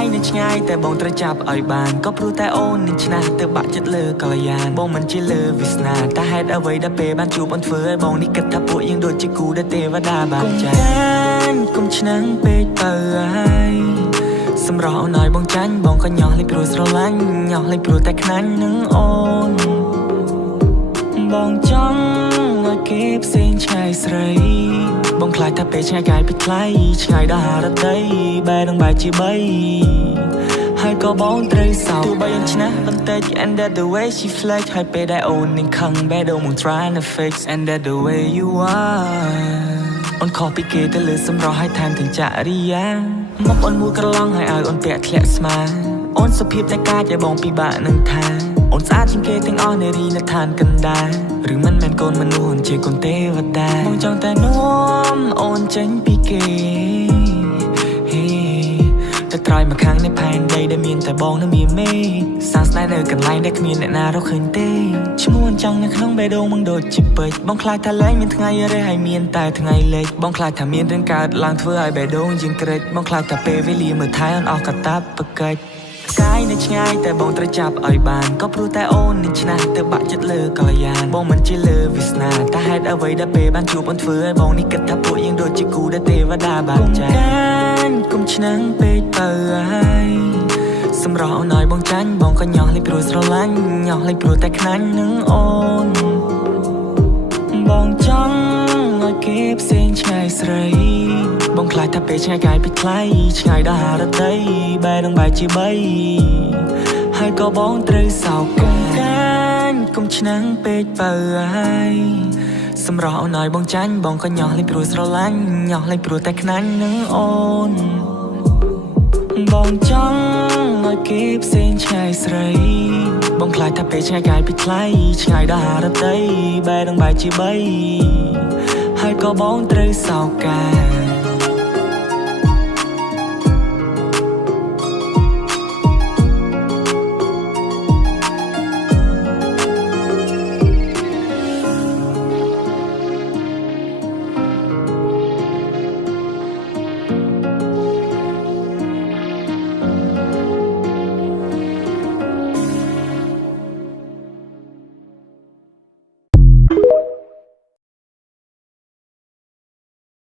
យនៅឆ្ងាយតែបងត្រូវចាប់ឲ្យបានក៏ព្រោះតែអូននឹងឆ្នះទៅបាក់ចិត្តលើកល្យានបងមិនជាលើវាសនាតែហេតុអ្វីដែលពេលបានជួបអូនធ្វើឲ្យបងនេះគិតថាពួកយើងដូចជាគូដែលទេវតាបានចែកគុំឆ្នាំងពេកទៅហើយសម្រស់អូនឲ្យបងចាញ់បងក៏ញោះលេចព្រោះស្រឡាញ់ញោះលេចព្រោះតែខ្លាញ់នឹងអូនបងចង់ឲ្យគេផ្សេងឆ្ងាយស្រីបងខ្លាចថាពេលឆ្ងាយកាយពីថ្លៃឆ្ងាយដល់ហារតីបែរនឹងបែរជាបីហើយក៏បងត្រូវសោកទោះបីអូនឆ្នះបន្តិច and that the way she flex ហើយពេលដែលអូននឹងខឹងបែរដូងមក trying to fix and that the way you are អូនខុសពីគេទៅលើសម្រស់ហើយថែមទាំងចរិយាមកអូនមួយក្រឡងហើយឲ្យអូនពាក់ធ្លាក់ស្មាអូនសុភាពតែកាចឲ្យបងពិបាកនឹងថាអូនស្អាតជាងគេទាំងអស់នារីនៅឋានកណ្ដាលឬមិនមែនកូនមនុស្សជាកូនទេវតាបងចង់តែនាំអូនចេញពីគេតែត្រយមកខាងនៃផែនដីដែលមានតែបងនិងមានមេសាស្នេហ៍នៅកន្លែងដែលគ្មានអ្នកណារកឃើញទេឈ្មោះអញ្ចឹងនៅក្នុងបេះដូងมึงដូចជាពេជ្របងខ្លាចថាលែងមានថ្ងៃរះហើយមានតែថ្ងៃលេចបងខ្លាចថាមានរឿងកើតឡើងធ្វើឲ្យបេះដូងយើងក្រិចបងខ្លាចថាពេលវេលាមើលថែអស់កតាបប្រកិច្ចកាយនៅឆ្ងាយតែបងត្រូវចាប់ឲ្យបានក៏ព្រោះតែអូននឹងឆ្នះទៅបាក់ចិត្តលើកល្យានបងមិនជាលើវាសនាតែហេតុអ្វីដែលពេលបានជួបអូនធ្វើឲ្យបងនេះគិតថាពួកយើងដូចជាគូដែលទេវតាបានចែកគុំឆ្នាំងពេកទៅហើយសម្រស់អូនឲ្យបងចាញ់បងក៏ញោះលេចព្រោះស្រឡាញ់ញោះលេចព្រោះតែខ្លាញ់នឹងអូនបងចង់ឲ្យគេផ្សេងឆ្ងាយស្រីបងខ្លាចថាពេលឆ្ងាយកាយពីថ្លៃឆ្ងាយដល់ហារតីបែរនឹងបែរជាបីហើយក៏បងត្រូវសោកគុំឆ្នាំងពេកទៅហើយសម្រស់អូនឲ្យបងចាញ់បងក៏ញោះលេចព្រោះស្រឡាញ់ញោះលេចព្រោះតែខ្លាញ់នឹងអូនបងចង់ឲ្យគេផ្សេងឆ្ងាយស្រីបងខ្លាចថាពេលឆ្ងាយកាយពីថ្លៃឆ្ងាយដល់ហារតីបែរនឹងបែរជាបីហើយក៏បងត្រូវសោក